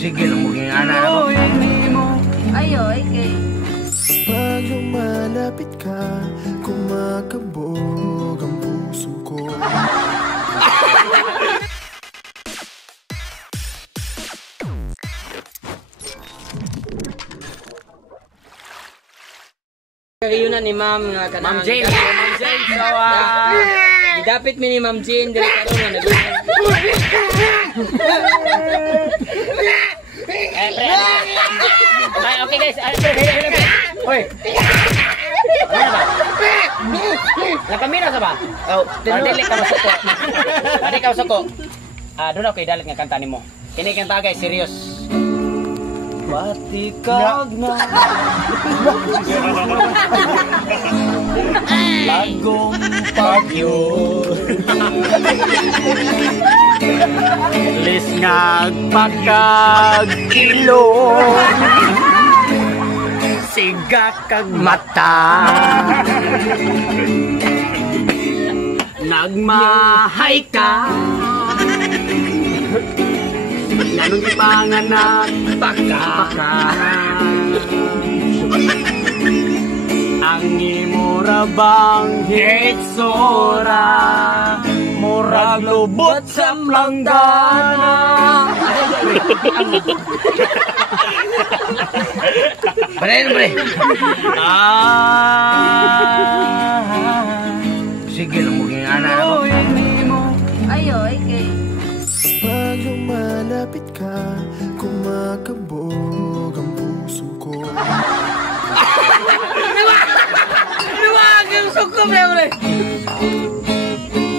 Sige lang maging anak ako. Ayo, kay. Pag lumalapit ka, kumakabog ang puso ko. Kagayunan ni Ma'am nga kanang Ma'am Jane. Ma'am Jane. So, gidapit mi ni Ma'am Jane diri karon nga nag- Okay guys. Oy. Ano ba? Nakamira sa ba? Oh, dili ka suko. Adi ka suko. Doon ako idalit nga kanta nimo. Kini kanta guys, serious. Patikag na Lagong pagyo Lisngag pagkagilong Sigak kag mata Nagmahay ka Ganun panganak paka Ang imura bang hitsura Murag lubot sa langgana Pre. Sige lang maging anak ako. Ayo, kay. Pag lumalapit ka, kumakabog ang puso ko. Luwag yung suko pre.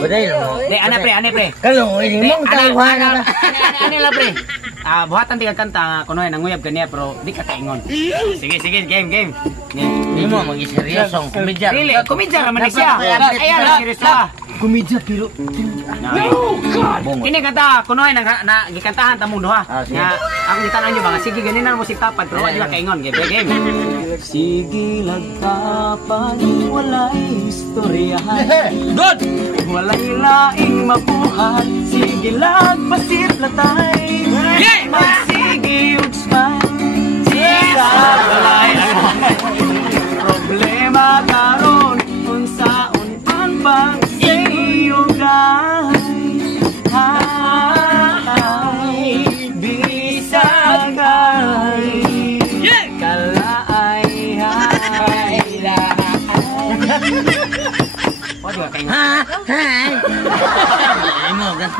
Baday lang mo. Ane pre. Kalau ini mong tawahan na. Ane la pre. Buhatan tiga kanta kuno nang nguyab kaniya pero di ka kaingon. Sige, game. Hindi mo mag-iseryosong kumidjar. Dili, kumidjar man siya. Ayan, serious na. Kumidjar pero No God. Ini kanta kuno na gikantahan ta mong duha. Nga ang gitan niyo ba sige ganin na mo si tapad pero di ka kaingon. Game. Sige lagtapan walay istoryahan. Good. Walay laing mabuhat sige lagpasit latay. Magsige ug smile. Sige walay problema karon unsaon man bang iyo guys. Hay bisag ay kalaay hay Hi. Ay mo gan.